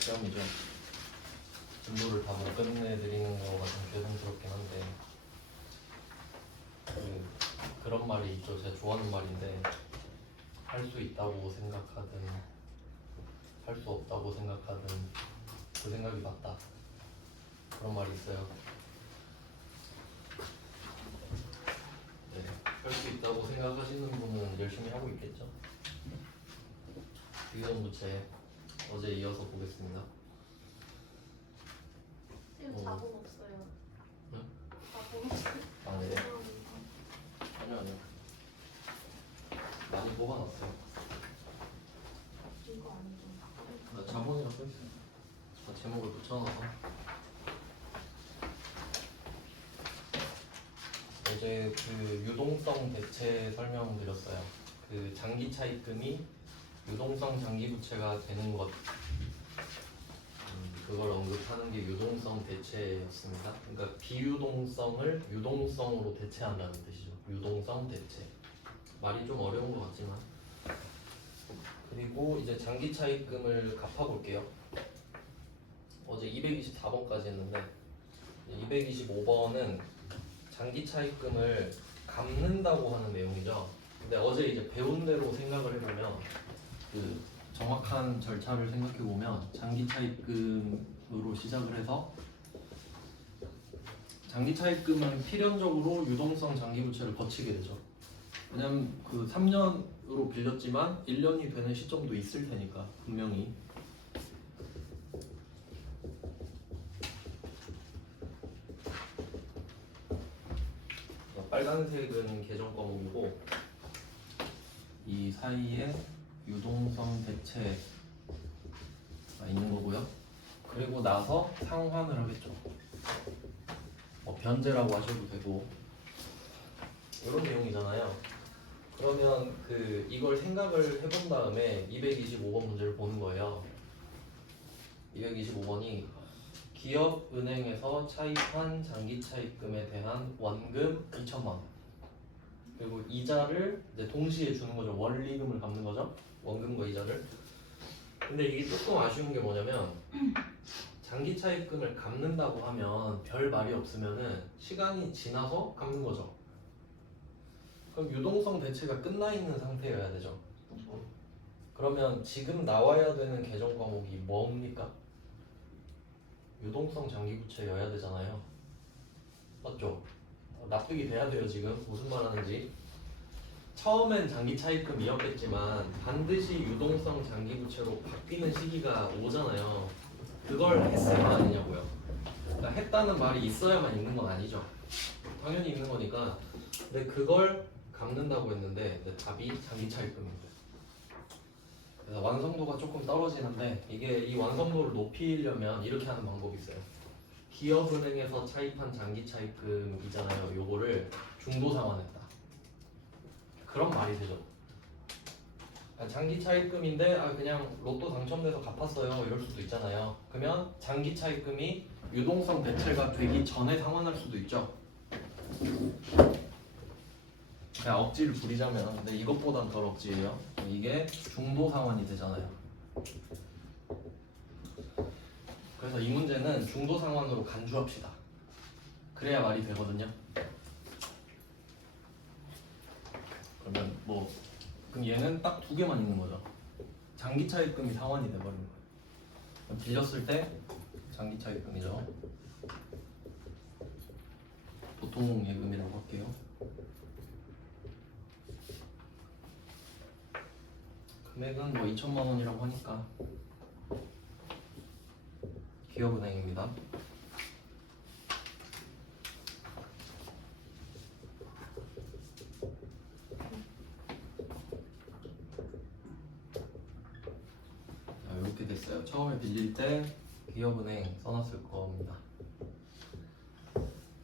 시험이죠. 진도를 다 못 끝내드리는 거가 좀 죄송스럽긴 한데 그런 말이 있죠. 제가 좋아하는 말인데 할 수 있다고 생각하든 할 수 없다고 생각하든 그 생각이 맞다. 그런 말이 있어요. 네, 할 수 있다고 생각하시는 분은 열심히 하고 있겠죠. 비교전부채 어제 이어서 보겠습니다. 지금 자본 없어요. 응? 자본 없어요. 아 네. 아니요. 많이 뽑아놨어요. 이거 아니죠. 나 자본이라고 써있어요. 나 제목을 붙여놔서. 어제 그 유동성 대체 설명드렸어요. 그 장기 차입금이 유동성 장기 부채가 되는 것. 그걸 언급하는 게 유동성 대체였습니다. 그러니까 비유동성을 유동성으로 대체한다는 뜻이죠. 유동성 대체. 말이 좀 어려운 것 같지만. 그리고 이제 장기 차입금을 갚아볼게요. 어제 224번까지 했는데 225번은 장기 차입금을 갚는다고 하는 내용이죠. 근데 어제 이제 배운 대로 생각을 해보면 그 정확한 절차를 생각해보면 장기 차입금으로 시작을 해서 장기 차입금은 필연적으로 유동성 장기 부채를 거치게 되죠. 왜냐면 그 3년으로 빌렸지만 1년이 되는 시점도 있을 테니까 분명히. 빨간색은 계정 과목이고 이 사이에 유동성 대체가 있는 거고요. 그리고 나서 상환을 하겠죠. 변제라고 하셔도 되고 이런 내용이잖아요. 그러면 이걸 생각을 해본 다음에 225번 문제를 보는 거예요. 225번이 기업은행에서 차입한 장기 차입금에 대한 원금 2천만 원 그리고 이자를 이제 동시에 주는 거죠. 원리금을 갚는 거죠. 원금과 이자를. 근데 이게 조금 아쉬운 게 뭐냐면 장기 차입금을 갚는다고 하면 별 말이 없으면은 시간이 지나서 갚는 거죠. 그럼 유동성 대체가 끝나 있는 상태여야 되죠. 그러면 지금 나와야 되는 계정 과목이 뭡니까? 유동성 장기 부채여야 되잖아요. 맞죠? 납득이 돼야 돼요. 지금 무슨 말 하는지. 처음엔 장기 차입금이었겠지만 반드시 유동성 장기 부채로 바뀌는 시기가 오잖아요. 그걸 했으면 아니냐고요. 그러니까 했다는 말이 있어야만 있는 건 아니죠. 당연히 있는 거니까. 근데 그걸 갚는다고 했는데 답이 장기 차입금입니다. 그래서 완성도가 조금 떨어지는데 이게 이 완성도를 높이려면 이렇게 하는 방법이 있어요. 기업은행에서 차입한 장기 차입금이잖아요. 요거를 중도 상환했다. 그런 말이 되죠. 장기 차입금인데 그냥 로또 당첨돼서 갚았어요. 이럴 수도 있잖아요. 그러면 장기 차입금이 유동성 대체가 되기 전에 상환할 수도 있죠. 그냥 억지를 부리자면 근데 이것보단 덜 억지예요. 이게 중도 상환이 되잖아요. 그래서 이 문제는 중도 상환으로 간주합시다. 그래야 말이 되거든요. 그러면 그럼 얘는 딱 두 개만 있는 거죠. 장기 차입금이 상환이 돼버린 거예요. 빌렸을 때 장기 차입금이죠. 보통 예금이라고 할게요. 금액은 2천만 원이라고 하니까 기업은행입니다. 이렇게 됐어요. 처음에 빌릴 때 기업은행 써놨을 겁니다.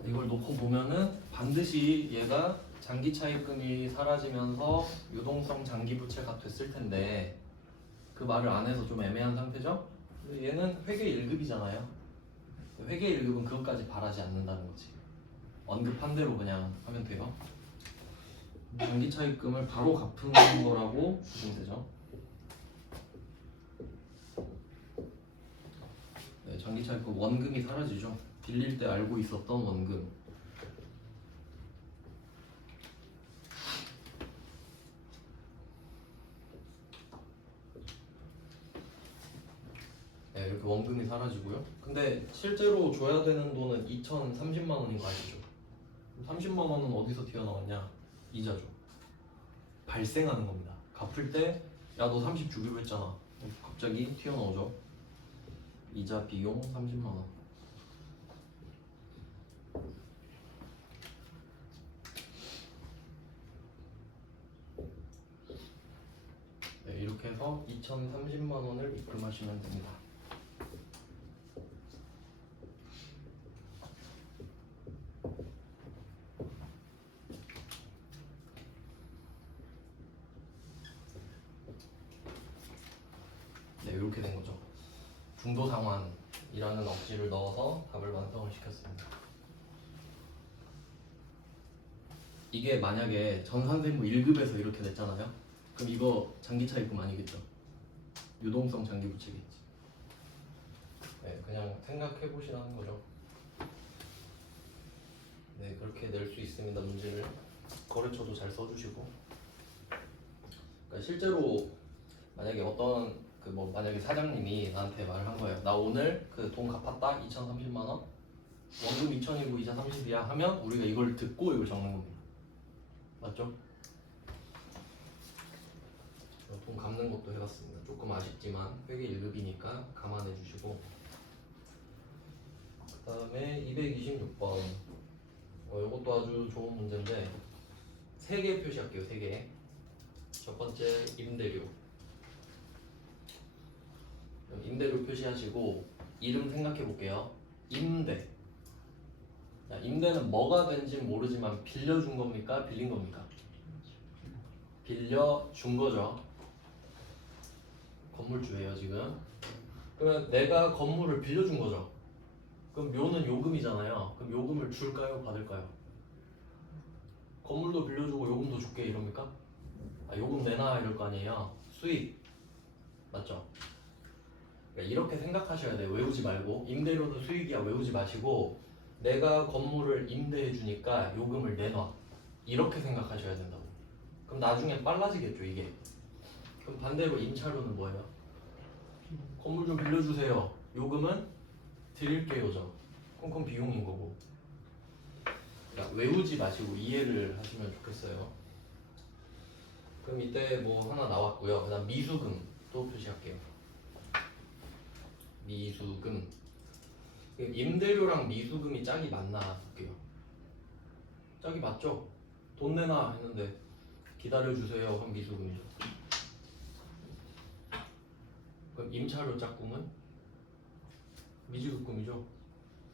이걸 놓고 보면은 반드시 얘가 장기 차입금이 사라지면서 유동성 장기 부채가 됐을 텐데 그 말을 안 해서 좀 애매한 상태죠? 근데 얘는 회계 1급이잖아요. 회계 1급은 그것까지 바라지 않는다는 거지. 언급한 대로 그냥 하면 돼요. 장기 차입금을 바로 갚은 거라고 보시면 되죠. 장기차익금 원금이 사라지죠. 빌릴 때 알고 있었던 원금. 네, 이렇게 원금이 사라지고요. 근데 실제로 줘야 되는 돈은 2,030만 원인 거 아시죠? 30만 원은 어디서 튀어나왔냐? 이자죠. 발생하는 겁니다. 갚을 때 야 너 30 주기로 했잖아. 갑자기 튀어나오죠. 이자 비용 30만 원. 네, 이렇게 해서 2,030만 원을 입금하시면 됩니다. 네, 이렇게 된 거죠. 중도 상환이라는 억지를 넣어서 답을 완성을 시켰습니다. 이게 만약에 전산세무 1급에서 이렇게 됐잖아요. 그럼 이거 장기차익금 아니겠죠? 유동성 장기부채겠지. 네, 그냥 생각해 보시라는 거죠. 네, 그렇게 낼 수 있습니다. 문제를 거래처도 잘 써주시고. 그러니까 실제로 만약에 어떤 만약에 사장님이 나한테 말을 한 거예요. 나 오늘 그 돈 갚았다 2,030만 원. 원금 2,000이고 이자 30이야 하면 우리가 이걸 듣고 이걸 적는 겁니다. 맞죠? 돈 갚는 것도 해봤습니다. 조금 아쉽지만 회계 1급이니까 감안해 주시고. 그 다음에 226번. 이것도 아주 좋은 문제인데 3개 표시할게요. 3개. 첫 번째 임대료. 임대료 표시하시고 이름 생각해 볼게요. 임대. 자, 임대는 뭐가 된지 모르지만 빌려준 겁니까? 빌린 겁니까? 빌려준 거죠. 건물주예요 지금. 그러면 내가 건물을 빌려준 거죠. 그럼 묘는 요금이잖아요. 그럼 요금을 줄까요? 받을까요? 건물도 빌려주고 요금도 줄게 이럽니까? 요금 내놔 이럴 거 아니에요. 수익. 맞죠? 그러니까 이렇게 생각하셔야 돼요. 외우지 말고. 임대료도 수익이야 외우지 마시고 내가 건물을 임대해 주니까 요금을 내놔. 이렇게 생각하셔야 된다고. 그럼 나중에 빨라지겠죠 이게. 그럼 반대로 임차료는 뭐예요? 건물 좀 빌려주세요. 요금은 드릴게요죠. 그건 비용인 거고. 그러니까 외우지 마시고 이해를 하시면 좋겠어요. 그럼 이때 뭐 하나 나왔고요. 그다음 미수금 또 표시할게요. 미수금. 임대료랑 미수금이 짝이 맞나 볼게요. 짝이 맞죠? 돈 내놔 했는데 기다려주세요 하면 미수금이죠. 그럼 임차료 짝꿍은 미지급금이죠.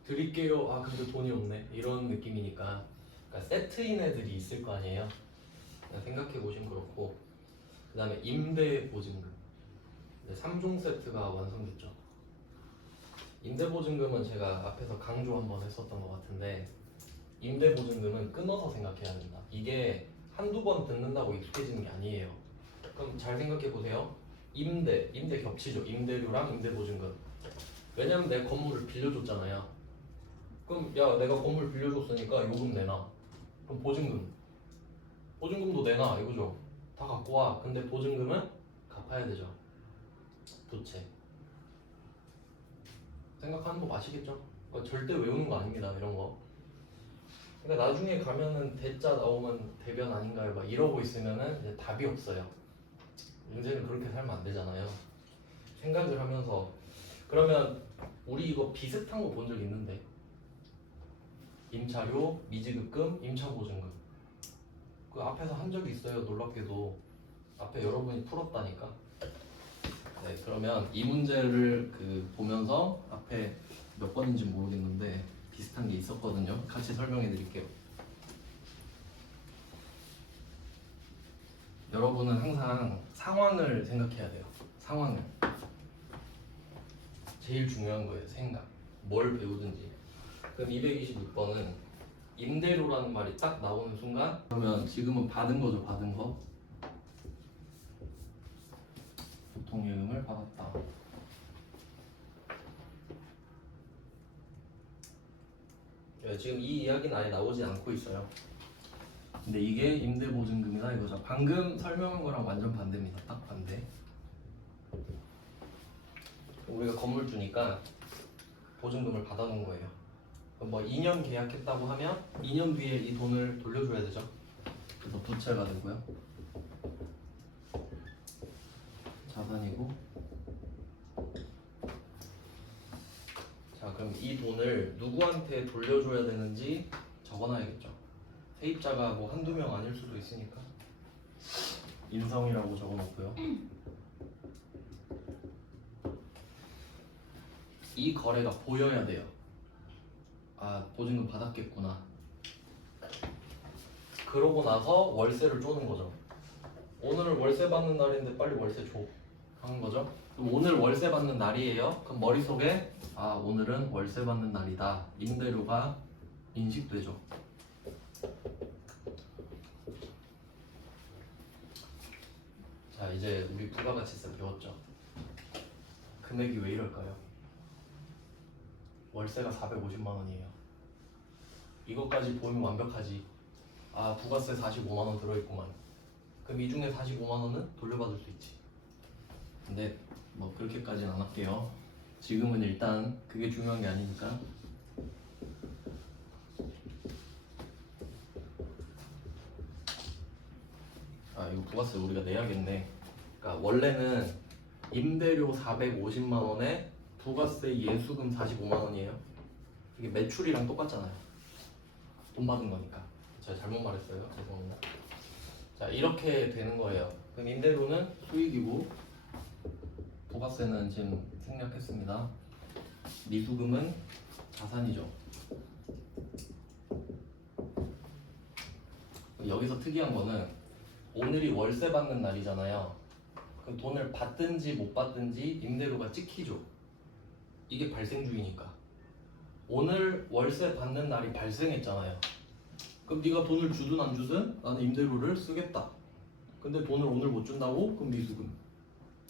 드릴게요. 근데 돈이 없네. 이런 느낌이니까. 그러니까 세트인 애들이 있을 거 아니에요. 생각해 보시면 그렇고. 그 다음에 임대보증금. 3종 세트가 완성됐죠. 임대보증금은 제가 앞에서 강조 한번 했었던 것 같은데 임대보증금은 끊어서 생각해야 된다. 이게 한두 번 듣는다고 익숙해지는 게 아니에요. 그럼 잘 생각해 보세요. 임대 겹치죠. 임대료랑 임대보증금. 왜냐면 내 건물을 빌려줬잖아요. 그럼 야 내가 건물 빌려줬으니까 요금 내놔. 그럼 보증금도 내놔 이거죠. 다 갖고 와. 근데 보증금은 갚아야 되죠. 부채. 생각하는 거 마시겠죠? 절대 외우는 거 아닙니다. 이런 거. 그러니까 나중에 가면은 대자 나오면 대변 아닌가요? 막 이러고 있으면은 이제 답이 없어요. 인생은 그렇게 살면 안 되잖아요. 생각을 하면서. 그러면 우리 이거 비슷한 거 본 적 있는데 임차료, 미지급금, 임차보증금 그 앞에서 한 적이 있어요. 놀랍게도 앞에 여러분이 풀었다니까. 네, 그러면 이 문제를 보면서 앞에 몇 번인지 모르겠는데 비슷한 게 있었거든요. 같이 설명해 드릴게요. 여러분은 항상 상황을 생각해야 돼요. 상황을. 제일 중요한 거예요. 생각. 뭘 배우든지. 그럼 226번은 임대료라는 말이 딱 나오는 순간 그러면 지금은 받은 거죠. 받은 거. 보통요금을 받았다. 지금 이 이야기는 아예 나오지 않고 있어요. 근데 이게 임대보증금이다 이거죠. 방금 설명한 거랑 완전 반대입니다. 딱 반대. 우리가 건물주니까 보증금을 받아놓은 거예요. 그럼 뭐 2년 계약했다고 하면 2년 뒤에 이 돈을 돌려줘야 되죠. 그래서 부채가 되고요. 자산이고. 자, 그럼 이 돈을 누구한테 돌려줘야 되는지 적어놔야겠죠. 세입자가 뭐 한두 명 아닐 수도 있으니까 인성이라고 적어놓고요. 이 거래가 보여야 돼요. 아, 보증금 받았겠구나. 그러고 나서 월세를 쪼는 거죠. 오늘은 월세 받는 날인데 빨리 월세 줘 하는 거죠. 그럼 오늘 월세 받는 날이에요. 그럼 머릿속에 아, 오늘은 월세 받는 날이다. 임대료가 인식되죠. 자, 이제 우리 부가가치세 배웠죠. 금액이 왜 이럴까요? 월세가 450만 원이에요. 이것까지 보면 완벽하지. 아, 부가세 45만 원 들어있구만. 그럼 이 중에 45만 원은 돌려받을 수 있지. 근데 뭐 그렇게까지는 안 할게요. 지금은 일단 그게 중요한 게 아니니까. 아, 이거 부가세 우리가 내야겠네. 그러니까 원래는 임대료 450만 원에 부가세 예수금 45만 원이에요. 이게 매출이랑 똑같잖아요. 돈 받은 거니까. 제가 잘못 말했어요. 죄송합니다. 자, 이렇게 되는 거예요. 그럼 임대료는 수익이고 부가세는 지금 생략했습니다. 미수금은 자산이죠. 여기서 특이한 거는 오늘이 월세 받는 날이잖아요. 그 돈을 받든지 못 받든지 임대료가 찍히죠. 이게 발생주의니까. 오늘 월세 받는 날이 발생했잖아요. 그럼 네가 돈을 주든 안 주든 나는 임대료를 쓰겠다. 근데 돈을 오늘 못 준다고? 그럼 미수금.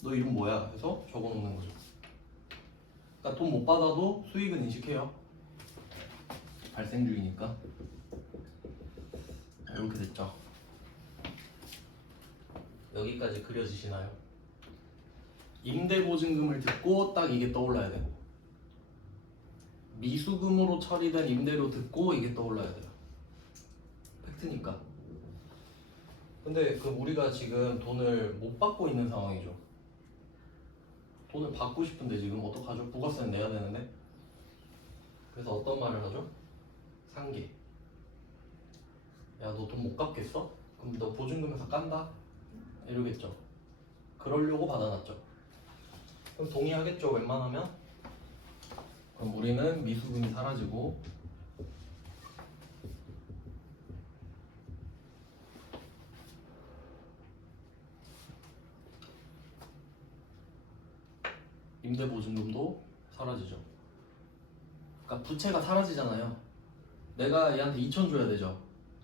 너 이름 뭐야? 해서 적어놓는 거죠. 그러니까 돈 못 받아도 수익은 인식해요. 발생주의니까. 이렇게 됐죠. 여기까지 그려지시나요? 임대보증금을 듣고 딱 이게 떠올라야 돼요. 미수금으로 처리된 임대료 듣고 이게 떠올라야 돼요. 팩트니까. 근데 그 우리가 지금 돈을 못 받고 있는 상황이죠. 돈을 받고 싶은데 지금 어떡하죠? 부가세는 내야 되는데. 그래서 어떤 말을 하죠? 상계. 야, 너 돈 못 갚겠어? 그럼 너 보증금에서 깐다? 이러겠죠. 그러려고 받아놨죠. 그럼 동의하겠죠, 웬만하면? 그럼 우리는 미수금이 사라지고 임대보증금도 사라지죠. 그러니까 부채가 사라지잖아요. 내가 얘한테 2천 줘야 되죠.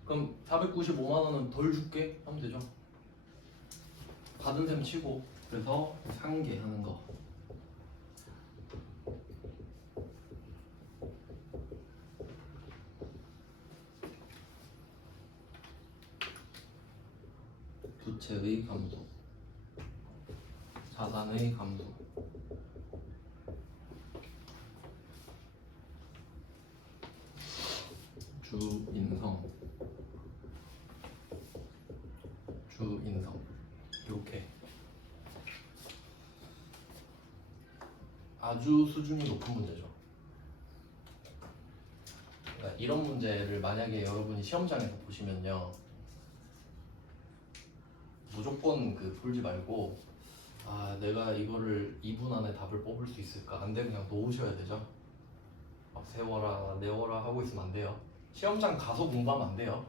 그럼 495만 원은 덜 줄게 하면 되죠. 받은 셈 치고. 그래서 상계하는 거. 부채의 감소, 자산의 감소. 주인성. 이렇게 아주 수준이 높은 문제죠. 그러니까 이런 문제를 만약에 여러분이 시험장에서 보시면요, 무조건 그 풀지 말고 아, 내가 이거를 2분 안에 답을 뽑을 수 있을까? 안 돼, 그냥 놓으셔야 되죠. 막 세워라 내워라 하고 있으면 안 돼요. 시험장 가서 공부하면 안 돼요.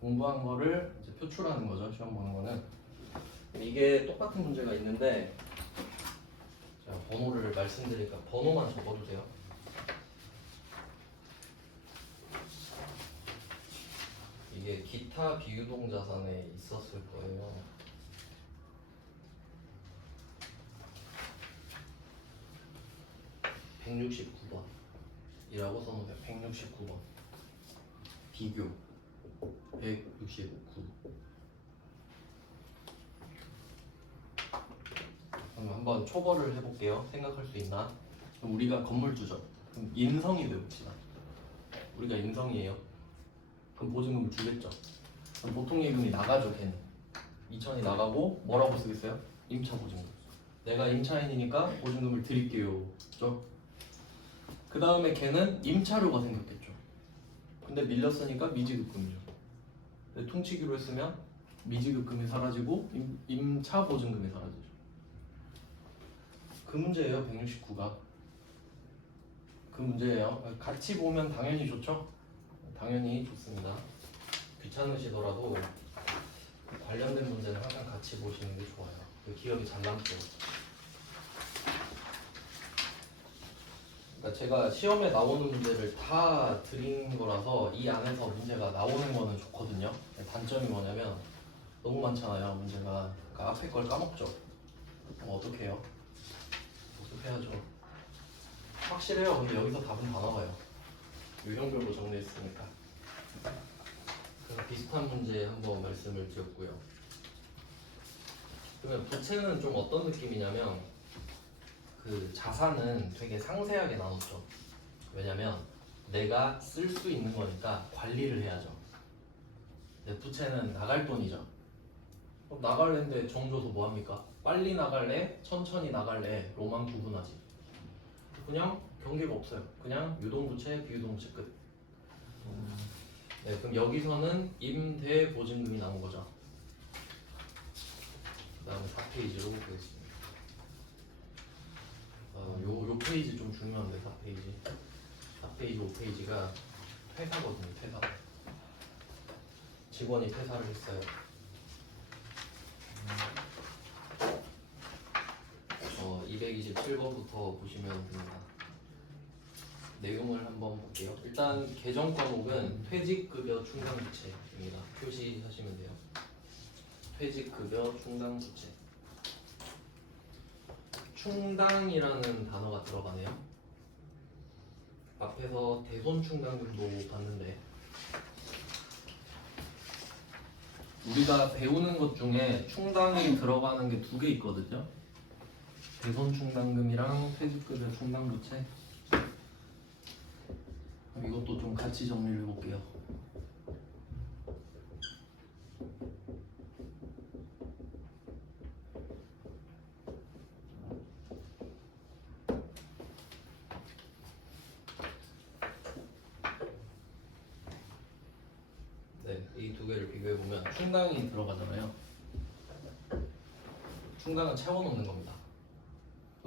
공부한 거를 이제 표출하는 거죠. 시험 보는 거는. 이게 똑같은 문제가 있는데 제가 번호를 말씀드리니까 번호만 적어주세요. 이게 기타 비유동 자산에 있었을 거예요. (169번) 이라고 써놓으세요. 169번. 비교 169. 그럼 한번 초벌을 해볼게요. 생각할 수 있나? 그럼 우리가 건물주죠. 그럼 인성이 돼봅시다. 우리가 인성이에요. 그럼 보증금을 주겠죠. 그럼 보통 예금이 나가죠. 걔는 2천이 나가고 뭐라고 쓰겠어요? 임차 보증금. 내가 임차인이니까 보증금을 드릴게요. 그죠? 그 다음에 걔는 임차료가 생겼겠죠. 근데 밀렸으니까 미지급금이죠. 근데 퉁치기로 했으면 미지급금이 사라지고 임차 보증금이 사라지죠. 그 문제예요. 169가 그 문제예요. 같이 보면 당연히 좋죠. 당연히 좋습니다. 귀찮으시더라도 관련된 문제는 항상 같이 보시는 게 좋아요. 그 기억이 잘 남죠. 그러니까 제가 시험에 나오는 문제를 다 드린 거라서 이 안에서 문제가 나오는 거는 좋거든요. 단점이 뭐냐면 너무 많잖아요. 문제가. 그러니까 앞에 걸 까먹죠. 그럼 어떻게 해요? 해야죠. 확실해요. 근데 여기서 답은 다 나와요. 유형별로 정리했으니까. 그래서 비슷한 문제 한번 말씀을 드렸고요. 그러면 부채는 좀 어떤 느낌이냐면 그 자산은 되게 상세하게 나눴죠. 왜냐면 내가 쓸 수 있는 거니까 관리를 해야죠. 근데 부채는 나갈 돈이죠. 그럼 나갈래인데 정 줘서 뭐합니까? 빨리 나갈래? 천천히 나갈래?로만 구분하지. 그냥 경계가 없어요. 그냥 유동부채, 비유동부채 끝. 네, 그럼 여기서는 임대 보증금이 나온 거죠. 그 다음에 4페이지로 보겠습니다. 요 페이지 좀 중요한데 4페이지. 4페이지, 5페이지가 퇴사거든요. 퇴사. 직원이 퇴사를 했어요. 227번부터 보시면 됩니다. 내용을 한번 볼게요. 일단 개정 과목은 퇴직급여 충당부채입니다. 표시하시면 돼요. 퇴직급여 충당부채. 충당이라는 단어가 들어가네요. 앞에서 대손충당금도 봤는데 우리가 배우는 것 중에 충당이 들어가는 게 2개 있거든요. 대손충당금이랑 퇴직급여 충당부채. 이것도 좀 같이 정리를 해볼게요. 네, 이 2개를 비교해보면 충당이 들어가잖아요. 충당은 채워놓는 겁니다.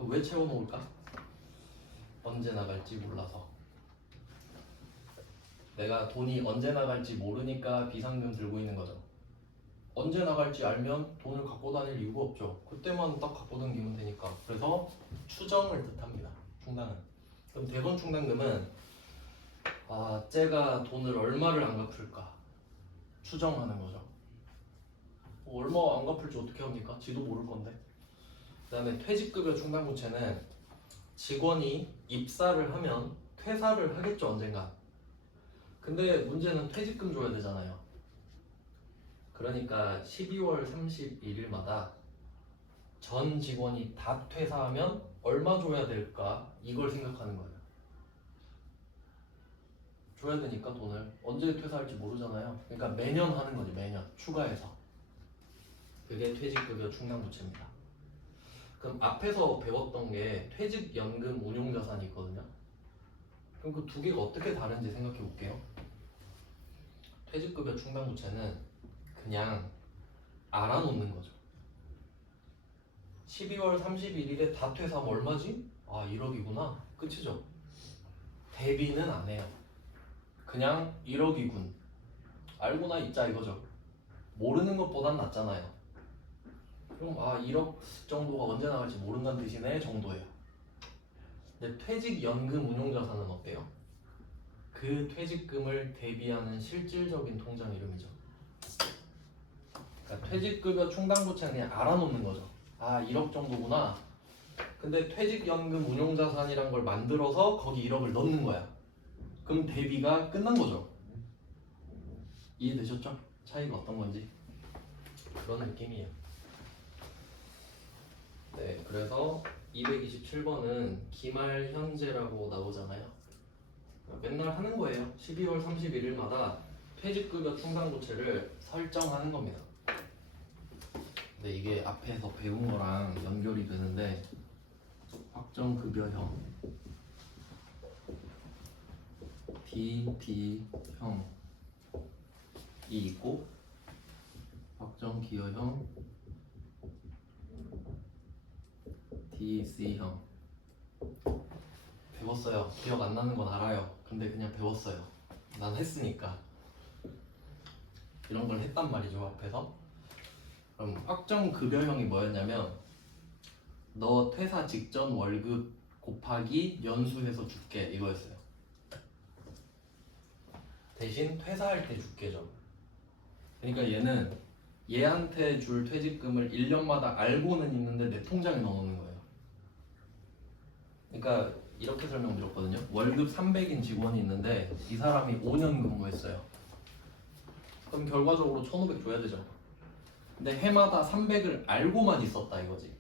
왜 채워놓을까? 언제 나갈지 몰라서. 내가 돈이 언제 나갈지 모르니까 비상금 들고 있는 거죠. 언제 나갈지 알면 돈을 갖고 다닐 이유가 없죠. 그때만 딱 갖고 다니면 되니까. 그래서 추정을 뜻합니다. 충당은. 그럼 대손 충당금은 쟤가 돈을 얼마를 안 갚을까 추정하는 거죠. 얼마 안 갚을지 어떻게 합니까? 지도 모를 건데. 그 다음에 퇴직급여 충당부채는 직원이 입사를 하면 퇴사를 하겠죠, 언젠가. 근데 문제는 퇴직금 줘야 되잖아요. 그러니까 12월 31일마다 전 직원이 다 퇴사하면 얼마 줘야 될까? 이걸 생각하는 거예요. 줘야 되니까 돈을 언제 퇴사할지 모르잖아요. 그러니까 매년 하는 거지, 매년 추가해서. 그게 퇴직급여 충당부채입니다. 그럼 앞에서 배웠던 게 퇴직연금 운용자산이 있거든요. 그럼 그 2개가 어떻게 다른지 생각해 볼게요. 퇴직급여 충당부채는 그냥 알아놓는 거죠. 12월 31일에 다 퇴사하면 얼마지? 1억이구나. 끝이죠. 대비는 안 해요. 그냥 1억이군. 알고나 있자 이거죠. 모르는 것보단 낫잖아요. 그럼 1억 정도가 언제 나갈지 모른다는 뜻이네 정도예요. 근데 퇴직연금 운용자산은 어때요? 그 퇴직금을 대비하는 실질적인 통장 이름이죠. 그러니까 퇴직급여 충당부채는 그냥 알아놓는 거죠. 1억 정도구나. 근데 퇴직연금 운용자산이란 걸 만들어서 거기 1억을 넣는 거야. 그럼 대비가 끝난 거죠. 이해되셨죠? 차이가 어떤 건지 그런 느낌이에요. 네, 그래서 227번은 기말 현재라고 나오잖아요. 맨날 하는 거예요. 12월 31일마다 퇴직급여 충당부채를 설정하는 겁니다. 근데 이게 앞에서 배운 거랑 연결이 되는데 확정급여형 DD형이 있고 확정기여형 DC형 배웠어요. 기억 안 나는 건 알아요. 근데 그냥 배웠어요. 난 했으니까. 이런 걸 했단 말이죠, 앞에서. 그럼 확정급여형이 뭐였냐면 너 퇴사 직전 월급 곱하기 연수해서 줄게 이거였어요. 대신 퇴사할 때 줄게죠. 그러니까 얘는 얘한테 줄 퇴직금을 1년마다 알고는 있는데 내 통장에 넣어놓는 거예요. 그러니까 이렇게 설명드렸거든요. 월급 300인 직원이 있는데 이 사람이 5년 근무했어요. 그럼 결과적으로 1,500 줘야 되죠. 근데 해마다 300을 알고만 있었다 이거지.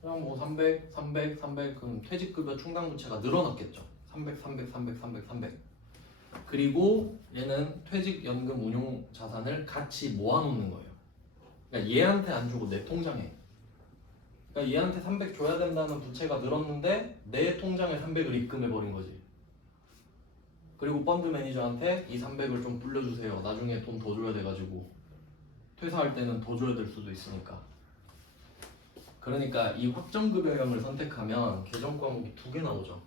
그냥 뭐 300, 300, 300 그럼 퇴직급여 충당부채가 늘어났겠죠. 300, 300, 300, 300, 300. 그리고 얘는 퇴직연금 운용 자산을 같이 모아놓는 거예요. 그러니까 얘한테 안 주고 내 통장에. 그러니까 얘한테 300 줘야 된다는 부채가 늘었는데 내 통장에 300을 입금해버린 거지. 그리고 펀드 매니저한테 이 300을 좀 불려주세요. 나중에 돈 더 줘야 돼가지고 퇴사할 때는 더 줘야 될 수도 있으니까. 그러니까 이 확정급여형을 선택하면 계정 과목이 2개 나오죠.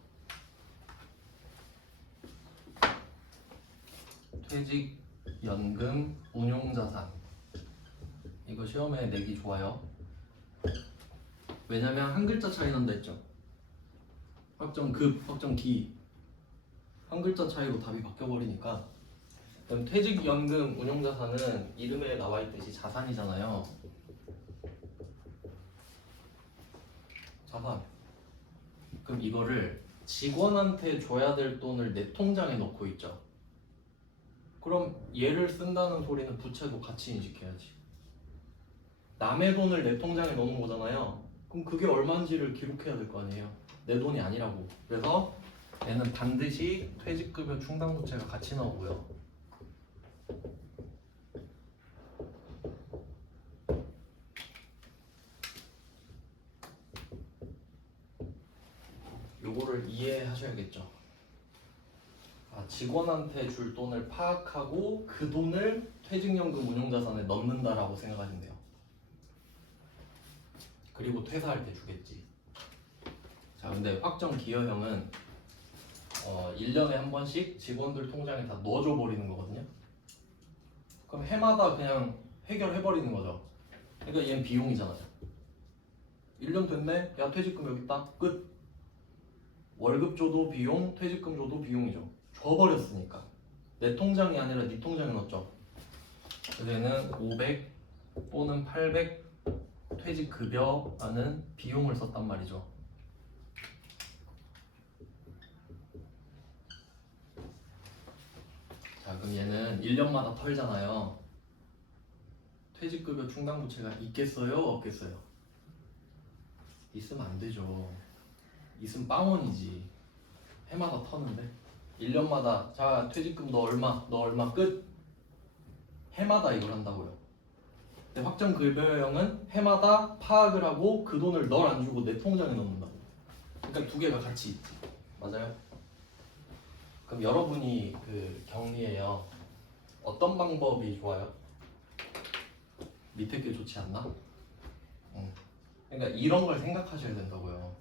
퇴직연금 운용자산. 이거 시험에 내기 좋아요. 왜냐면 한 글자 차이 난다 했죠. 확정급, 확정기 한 글자 차이로 답이 바뀌어버리니까. 그럼 퇴직연금 운용자산은 이름에 나와있듯이 자산이잖아요. 자산. 그럼 이거를 직원한테 줘야 될 돈을 내 통장에 넣고 있죠. 그럼 얘를 쓴다는 소리는 부채도 같이 인식해야지. 남의 돈을 내 통장에 넣는 거잖아요. 그럼 그게 얼마인지를 기록해야 될 거 아니에요. 내 돈이 아니라고. 그래서 얘는 반드시 퇴직급여 충당부채가 같이 나오고요. 요거를 이해하셔야겠죠. 직원한테 줄 돈을 파악하고 그 돈을 퇴직연금 운용자산에 넣는다라고 생각하시면 돼요. 그리고 퇴사할 때 주겠지. 자, 근데 확정기여형은 1년에 한 번씩 직원들 통장에 다 넣어줘 버리는 거거든요. 그럼 해마다 그냥 해결해버리는 거죠. 그러니까 얘는 비용이잖아요. 1년 됐네? 야, 퇴직금 여기 있다. 끝. 월급 줘도 비용, 퇴직금 줘도 비용이죠. 줘버렸으니까. 내 통장이 아니라 네 통장에 넣었죠. 그래서 얘는 500 또는 800 퇴직급여라는 비용을 썼단 말이죠. 자, 그럼 얘는 1년마다 털잖아요. 퇴직급여 충당부채가 있겠어요? 없겠어요? 있으면 안 되죠. 있으면 빵원이지. 해마다 터는데 1년마다 자 퇴직금 너 얼마 끝. 해마다 이걸 한다고요. 근데 확정급여형은 해마다 파악을 하고 그 돈을 널 안 주고 내 통장에 넣는다고. 그러니까 두 개가 같이 있지. 맞아요? 그럼 여러분이 그 격리해요. 어떤 방법이 좋아요? 밑에 게 좋지 않나? 그러니까 이런 걸 생각하셔야 된다고요.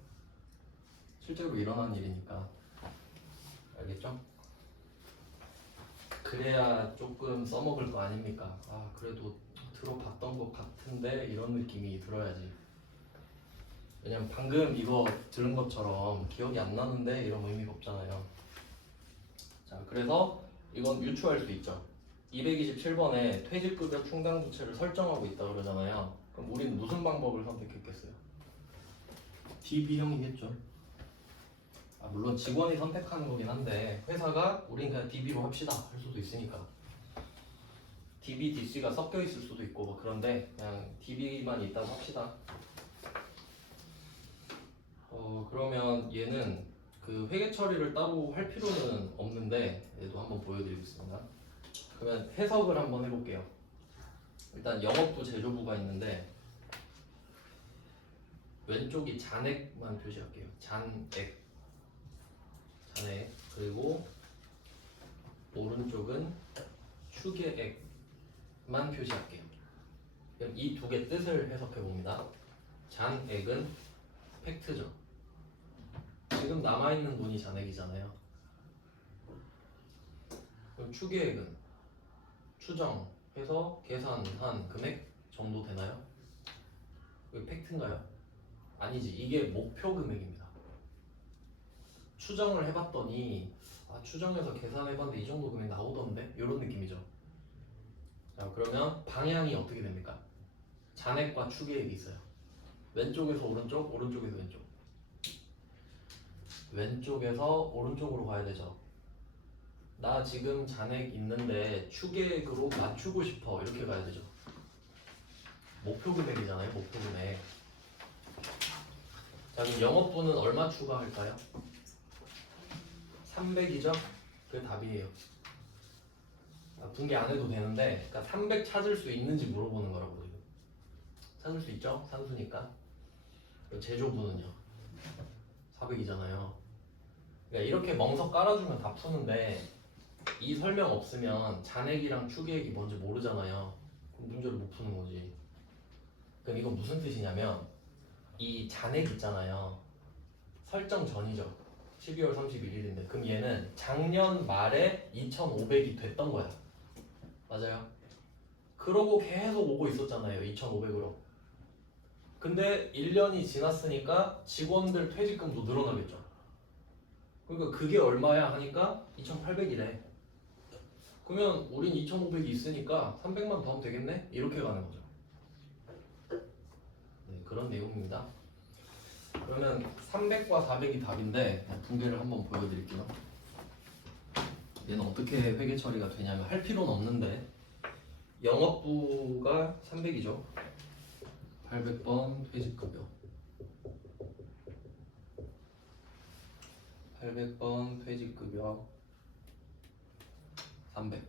실제로 일어난 일이니까. 알겠죠? 그래야 조금 써먹을 거 아닙니까? 아, 그래도 들어봤던 것 같은데 이런 느낌이 들어야지. 왜냐면 방금 이거 들은 것처럼 기억이 안 나는데 이런 의미가 없잖아요. 자, 그래서 이건 유추할 수 있죠. 227번에 퇴직급여 충당부채를 설정하고 있다 그러잖아요. 그럼 우리는 무슨 방법을 선택했겠어요? DB형이겠죠. 물론 직원이 선택하는 거긴 한데 회사가 우린 그냥 DB로 합시다 할 수도 있으니까. DB, DC가 섞여 있을 수도 있고 뭐 그런데 그냥 DB만 있다고 합시다. 그러면 얘는 그 회계 처리를 따로 할 필요는 없는데 얘도 한번 보여드리겠습니다. 그러면 해석을 한번 해볼게요. 일단 영업부 제조부가 있는데 왼쪽이 잔액만 표시할게요. 잔액 그리고 오른쪽은 추계액만 표시할게요. 그럼 이 두 개 뜻을 해석해 봅니다. 잔액은 팩트죠. 지금 남아있는 돈이 잔액이잖아요. 그럼 추계액은 추정해서 계산한 금액 정도 되나요? 그게 팩트인가요? 아니지. 이게 목표 금액입니다. 추정을 해봤더니 추정해서 계산해봤는데 이 정도 금액 나오던데? 이런 느낌이죠. 자, 그러면 방향이 어떻게 됩니까? 잔액과 추계액이 있어요. 왼쪽에서 오른쪽, 오른쪽에서 왼쪽. 왼쪽에서 오른쪽으로 가야 되죠. 나 지금 잔액 있는데 추계액으로 맞추고 싶어. 이렇게 가야 되죠. 목표 금액이잖아요. 목표 금액. 자, 그럼 영업부는 얼마 추가할까요? 300이죠? 그게 답이에요. 분개 안 해도 되는데, 그러니까 300 찾을 수 있는지 물어보는 거라고 지금. 찾을 수 있죠? 산수니까. 제조부는요? 400이잖아요. 그러니까 이렇게 멍석 깔아주면 다 푸는데 이 설명 없으면 잔액이랑 추계액이 뭔지 모르잖아요. 그럼 문제를 못 푸는 거지. 그럼 이건 무슨 뜻이냐면 이 잔액 있잖아요. 설정 전이죠. 12월 31일인데 그럼 얘는 작년 말에 2,500이 됐던 거야. 맞아요? 그러고 계속 오고 있었잖아요. 2,500으로. 근데 1년이 지났으니까 직원들 퇴직금도 늘어나겠죠. 그러니까 그게 얼마야 하니까 2,800이래. 그러면 우린 2,500이 있으니까 300만 더 하면 되겠네? 이렇게 가는 거죠. 네, 그런 내용입니다. 그러면 300과 400이 답인데 분개를 한번 보여드릴게요. 얘는 어떻게 회계 처리가 되냐면 할 필요는 없는데 영업부가 300이죠. 800번 퇴직급여 800번 퇴직급여 300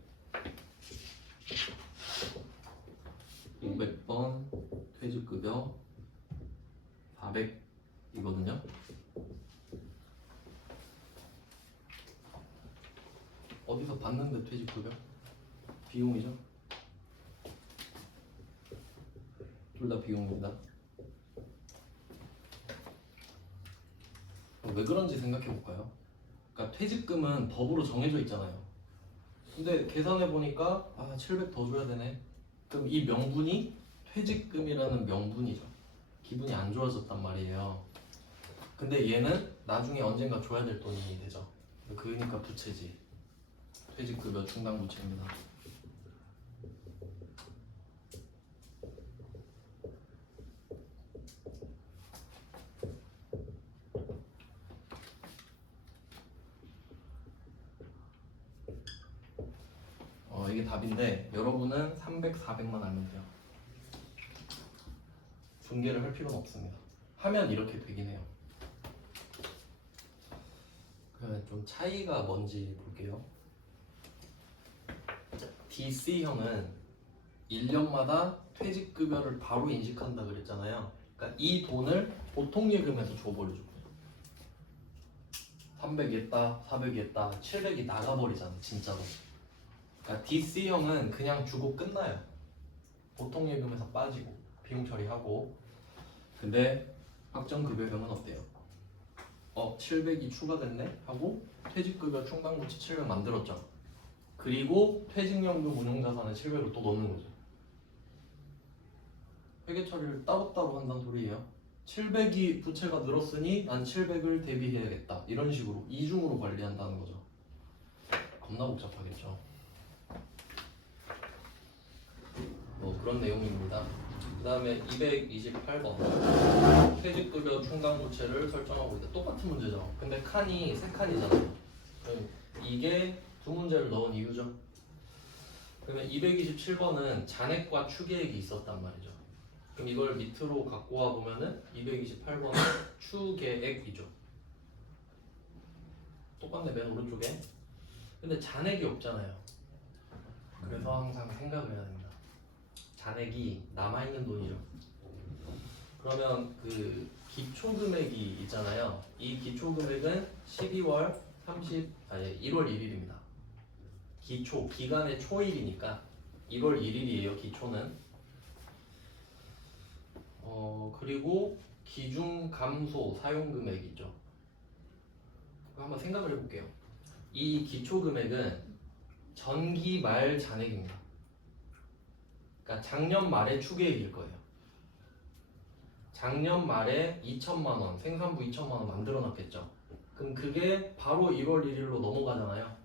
500번 퇴직급여 400이거든요. 어디서 받는데 퇴직급여? 비용이죠. 둘 다 비용입니다. 왜 그런지 생각해 볼까요? 그러니까 퇴직금은 법으로 정해져 있잖아요. 근데 계산해 보니까 700 더 줘야 되네. 그럼 이 명분이 퇴직금이라는 명분이죠. 기분이 안 좋아졌단 말이에요. 근데 얘는 나중에 언젠가 줘야 될 돈이 되죠. 그러니까 부채지. 퇴직급여 충당부채입니다. 이게 답인데 여러분은 300, 400만 알면 돼요. 분개를 할 필요는 없습니다. 하면 이렇게 되긴 해요. 그러면 좀 차이가 뭔지 볼게요. DC형은 1년마다 퇴직급여를 바로 인식한다 그랬잖아요. 그러니까 이 돈을 보통예금에서 줘버려줘. 300 했다, 400 했다, 700이 나가버리잖아 진짜로. 그러니까 DC형은 그냥 주고 끝나요. 보통예금에서 빠지고 비용 처리하고. 근데 확정급여형은 어때요? 700이 추가됐네? 하고 퇴직급여 충당부채 700 만들었죠. 그리고 퇴직연금 운용자산에 700을 또 넣는 거죠. 회계 처리를 따로따로 한다는 소리예요. 700이 부채가 늘었으니 난 700을 대비해야겠다. 이런 식으로 이중으로 관리한다는 거죠. 겁나 복잡하겠죠. 뭐 그런 내용입니다. 그 다음에 228번 퇴직급여 충당부채를 설정하고 있다. 똑같은 문제죠. 근데 칸이 3칸이잖아요. 이게 두 문제를 넣은 이유죠. 그러면 227번은 잔액과 추계액이 있었단 말이죠. 그럼 이걸 밑으로 갖고 와 보면은 228번은 추계액이죠. 똑같네, 맨 오른쪽에. 근데 잔액이 없잖아요. 그래서 항상 생각을 해야 됩니다. 잔액이 남아있는 돈이죠. 그러면 그 기초금액이 있잖아요. 이 기초금액은 1월 1일입니다. 기초, 기간의 초일이니까 1월 1일이에요. 기초는. 그리고 기중 감소 사용금액이죠. 한번 생각을 해볼게요. 이 기초금액은 전기 말 잔액입니다. 그러니까 작년 말에 추계액일 거예요. 작년 말에 2천만 원, 생산부 2천만 원 만들어 놨겠죠. 그럼 그게 바로 1월 1일로 넘어가잖아요.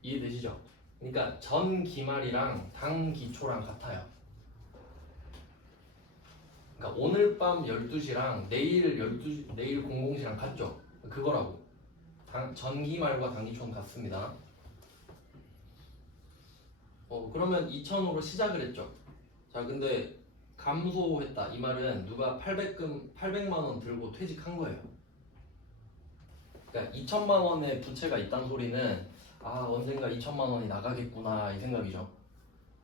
이해되시죠? 그러니까 전 기말이랑 당 기초랑 같아요. 그러니까 오늘 밤 12시랑 내일 00시랑 같죠? 그거라고. 전 기말과 당 기초는 같습니다. 그러면 2,000으로 시작을 했죠. 자, 근데 감소했다. 이 말은 누가 800만 원 들고 퇴직한 거예요. 그러니까 2천만 원의 부채가 있다는 소리는 언젠가 2천만 원이 나가겠구나 이 생각이죠.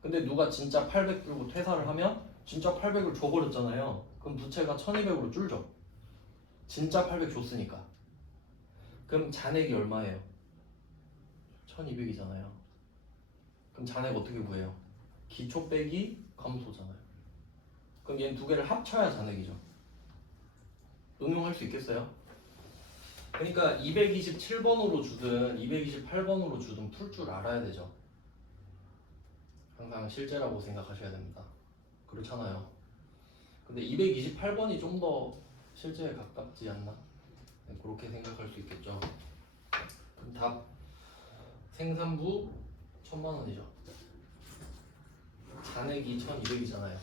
근데 누가 진짜 800 들고 퇴사를 하면 진짜 800을 줘버렸잖아요. 그럼 부채가 1200으로 줄죠. 진짜 800 줬으니까. 그럼 잔액이 얼마예요? 1200이잖아요. 그럼 잔액 어떻게 구해요? 기초 빼기 감소잖아요. 그럼 얘는 두 개를 합쳐야 잔액이죠. 응용할 수 있겠어요? 그러니까 227번으로 주든 228번으로 주든 풀 줄 알아야 되죠. 항상 실제라고 생각하셔야 됩니다. 그렇잖아요. 근데 228번이 좀 더 실제에 가깝지 않나? 네, 그렇게 생각할 수 있겠죠. 그럼 답 생산부 1000만 원이죠. 잔액이 1200이잖아요.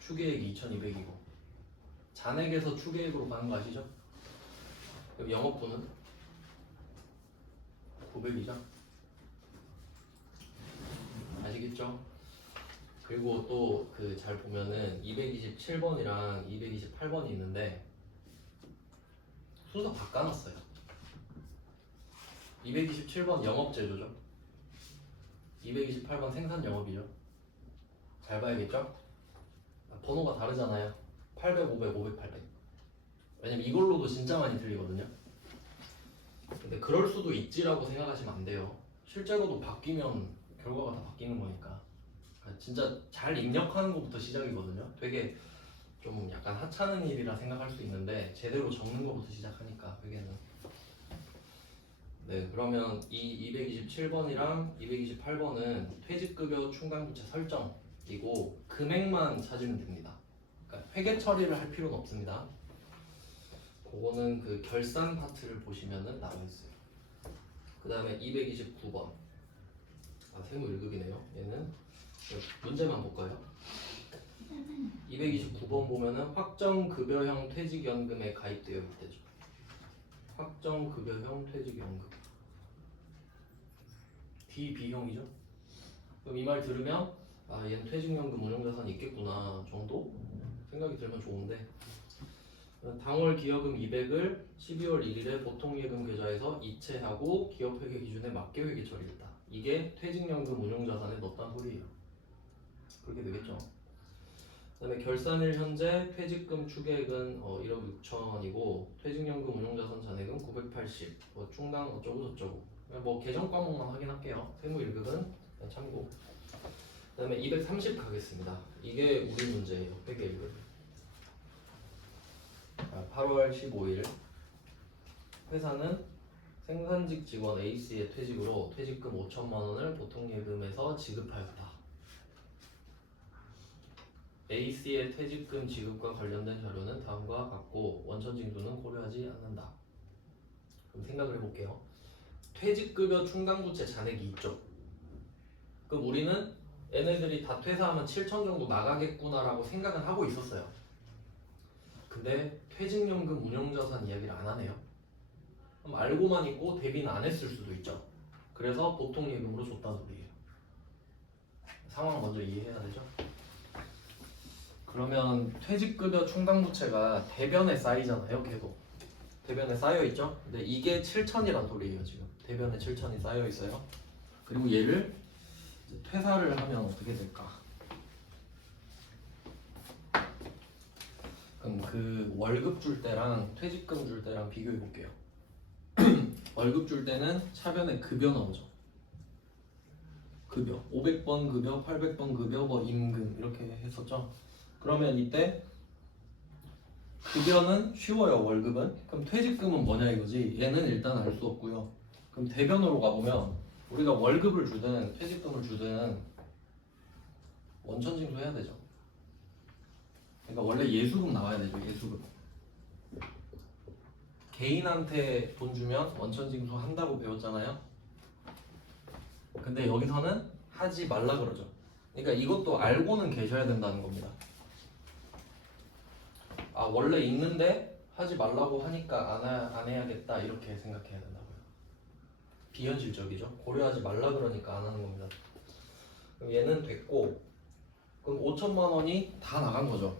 추계액이 2200이고 잔액에서 추계액으로 가는 거 아시죠? 그럼 영업부는 900이죠. 아시겠죠? 그리고 또 그 잘 보면은 227번이랑 228번이 있는데 순서 바꿔놨어요. 227번 영업제조죠. 228번 생산 영업이죠. 잘 봐야겠죠? 번호가 다르잖아요. 800, 500, 500, 800. 왜냐면 이걸로도 진짜 많이 틀리거든요. 근데 그럴 수도 있지라고 생각하시면 안 돼요. 실제로도 바뀌면 결과가 다 바뀌는 거니까. 진짜 잘 입력하는 것부터 시작이거든요. 되게 좀 약간 하찮은 일이라 생각할 수 있는데 제대로 적는 것부터 시작하니까 회계는. 네, 그러면 이 227번이랑 228번은 퇴직급여 충당부채 설정이고 금액만 찾으면 됩니다. 그러니까 회계 처리를 할 필요는 없습니다. 그거는 그 결산 파트를 보시면은 나와 있어요. 그 다음에 229번. 세무 1급이네요. 얘는 문제만 볼까요? 229번 보면은 확정급여형 퇴직연금에 가입되어 있대죠. 확정급여형 퇴직연금. DB형이죠. 그럼 이 말 들으면 얘는 퇴직연금 운용자산이 있겠구나 정도 생각이 들면 좋은데 당월 기여금 200을 12월 1일에 보통예금 계좌에서 이체하고 기업회계 기준에 맞게 회계 처리했다. 이게 퇴직연금 운용자산에 넣었다는 소리예요. 그렇게 되겠죠. 그 다음에 결산일 현재 퇴직금 추계액은 1억 6천이고 퇴직연금 운용자산 잔액은 980 충당 어쩌고 저쩌고 계정 과목만 확인할게요. 세무 1급은 참고. 그 다음에 230 가겠습니다. 이게 우리 문제예요. 회계 1급. 8월 15일 회사는 생산직 직원 A씨의 퇴직으로 퇴직금 5천만 원을 보통예금에서 지급하였다. A씨의 퇴직금 지급과 관련된 자료는 다음과 같고 원천징수는 고려하지 않는다. 그럼 생각을 해볼게요. 퇴직급여 충당부채 잔액이 있죠. 그럼 우리는 얘네들이 다 퇴사하면 7천 정도 나가겠구나라고 생각은 하고 있었어요. 근데 퇴직연금 운용자산 이야기를 안 하네요. 그럼 알고만 있고 대비는 안 했을 수도 있죠. 그래서 보통예금으로 줬다는 소리예요. 상황 먼저 이해해야 되죠. 그러면 퇴직급여 충당부채가 대변에 쌓이잖아요. 계속 대변에 쌓여 있죠. 근데 이게 7천이란 소리예요. 지금 대변에 7천이 쌓여 있어요. 그리고 얘를 이제 퇴사를 하면 어떻게 될까? 그럼 그 월급 줄 때랑 퇴직금 줄 때랑 비교해 볼게요. 월급 줄 때는 차변에 급여 나오죠. 급여 500번 급여, 800번 급여, 뭐 임금 이렇게 했었죠. 그러면 이때 급여는 쉬워요. 월급은. 그럼 퇴직금은 뭐냐 이거지. 얘는 일단 알 수 없고요. 그럼 대변으로 가보면 우리가 월급을 주든 퇴직금을 주든 원천징수 해야 되죠. 그러니까 원래 예수금 나와야 되죠. 예수금. 개인한테 돈 주면 원천징수 한다고 배웠잖아요. 근데 여기서는 하지 말라 그러죠. 그러니까 이것도 알고는 계셔야 된다는 겁니다. 아 원래 있는데 하지 말라고 하니까 안 해야겠다 이렇게 생각해야 된다고요. 비현실적이죠. 고려하지 말라 그러니까 안 하는 겁니다. 그럼 얘는 됐고 그럼 5천만 원이 다 나간 거죠.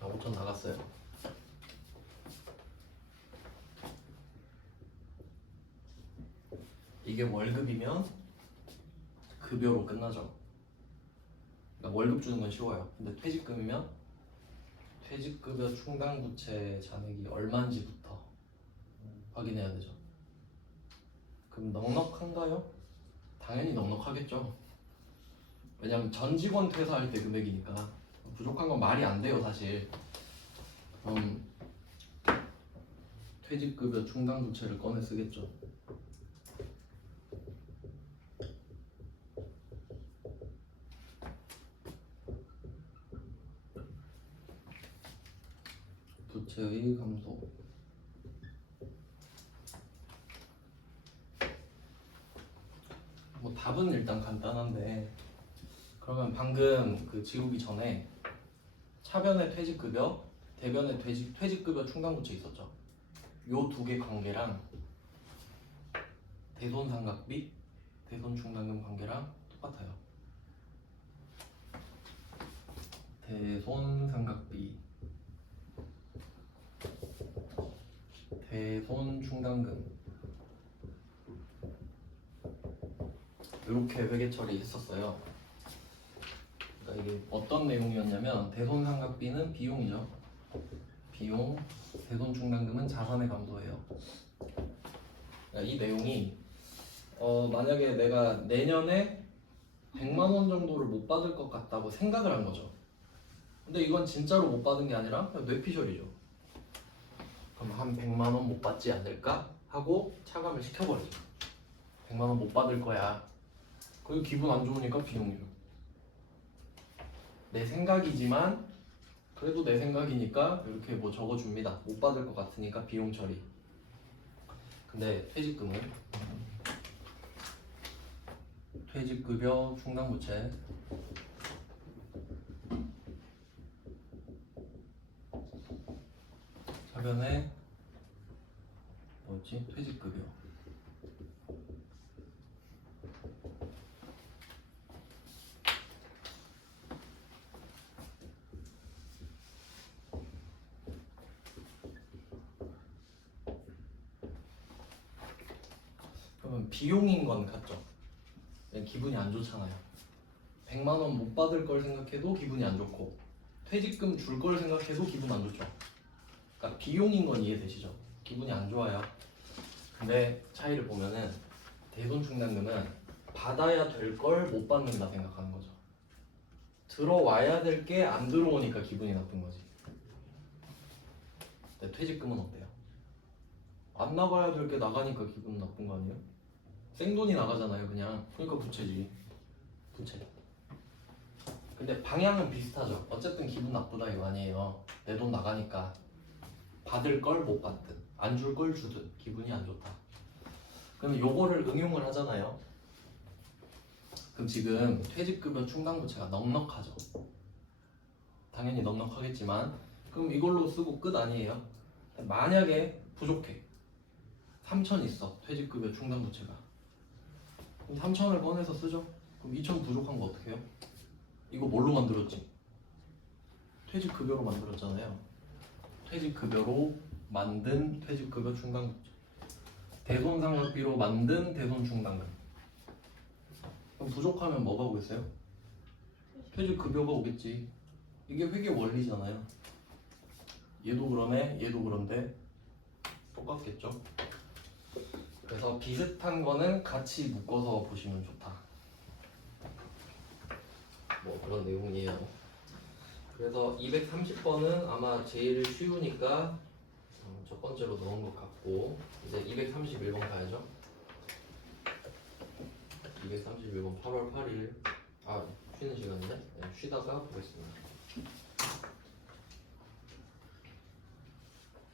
아 5천 나갔어요. 이게 월급이면 급여로 끝나죠. 그러니까 월급 주는 건 쉬워요. 근데 퇴직금이면 퇴직급여 충당부채 잔액이 얼마인지부터 확인해야 되죠. 그럼 넉넉한가요? 당연히 넉넉하겠죠. 왜냐면 전 직원 퇴사할 때 금액이니까 부족한 건 말이 안 돼요 사실. 퇴직급여 충당부채를 꺼내 쓰겠죠. 부채의 감소. 뭐 답은 일단 간단한데 그러면 방금 그 지우기 전에 차변의 퇴직급여, 대변의 퇴직급여 충당부채 있었죠. 요 두 개 관계랑 대손상각비, 대손충당금 관계랑 똑같아요. 대손상각비, 대손충당금 이렇게 회계 처리했었어요. 그러니까 이게 어떤 내용이었냐면 대손상각비는 비용이죠. 비용, 대손충당금은 자산의 감소예요. 그러니까 이 내용이 만약에 내가 내년에 100만 원 정도를 못 받을 것 같다고 생각을 한 거죠. 근데 이건 진짜로 못 받은 게 아니라 그냥 뇌피셜이죠. 그럼 한 100만 원 못 받지 않을까 하고 차감을 시켜버리죠. 100만 원 못 받을 거야. 그리고 기분 안 좋으니까 비용이죠. 내 생각이지만 그래도 내 생각이니까 이렇게 뭐 적어줍니다. 못 받을 것 같으니까 비용 처리. 근데 퇴직금은 퇴직급여 충당부채 차변에 뭐였지? 퇴직급여 그러면 비용인 건 같죠? 기분이 안 좋잖아요. 100만 원 못 받을 걸 생각해도 기분이 안 좋고 퇴직금 줄 걸 생각해도 기분 안 좋죠. 그러니까 비용인 건 이해되시죠? 기분이 안 좋아요. 근데 차이를 보면은 대손충당금은 받아야 될 걸 못 받는다 생각하는 거죠. 들어와야 될 게 안 들어오니까 기분이 나쁜 거지. 근데 퇴직금은 어때요? 안 나가야 될 게 나가니까 기분 나쁜 거 아니에요? 생돈이 나가잖아요 그냥. 그러니까 부채지. 부채. 근데 방향은 비슷하죠. 어쨌든 기분 나쁘다 이거 아니에요. 내 돈 나가니까 받을 걸 못 받든 안 줄 걸 주든 기분이 안 좋다. 그럼 요거를 응용을 하잖아요. 그럼 지금 퇴직급여 충당부채가 넉넉하죠. 당연히 넉넉하겠지만 그럼 이걸로 쓰고 끝 아니에요. 만약에 부족해. 3,000 있어. 퇴직급여 충당부채가. 그럼 3,000을 꺼내서 쓰죠. 그럼 2,000 부족한 거 어떻게 해요? 이거 뭘로 만들었지? 퇴직급여로 만들었잖아요. 퇴직급여로 만든 퇴직급여 충당부채. 대손상각비로 만든 대손충당금. 그럼 부족하면 뭐가 오겠어요? 퇴직급여가 오겠지. 이게 회계 원리잖아요. 얘도 그러네, 얘도 그런데 똑같겠죠? 그래서 비슷한 거는 같이 묶어서 보시면 좋다. 뭐 그런 내용이에요. 그래서 230번은 아마 제일 쉬우니까 첫 번째로 넣은 것 같고, 이제 231번 가야죠. 231번 8월 8일. 쉬는 시간이네. 네, 쉬다가 보겠습니다.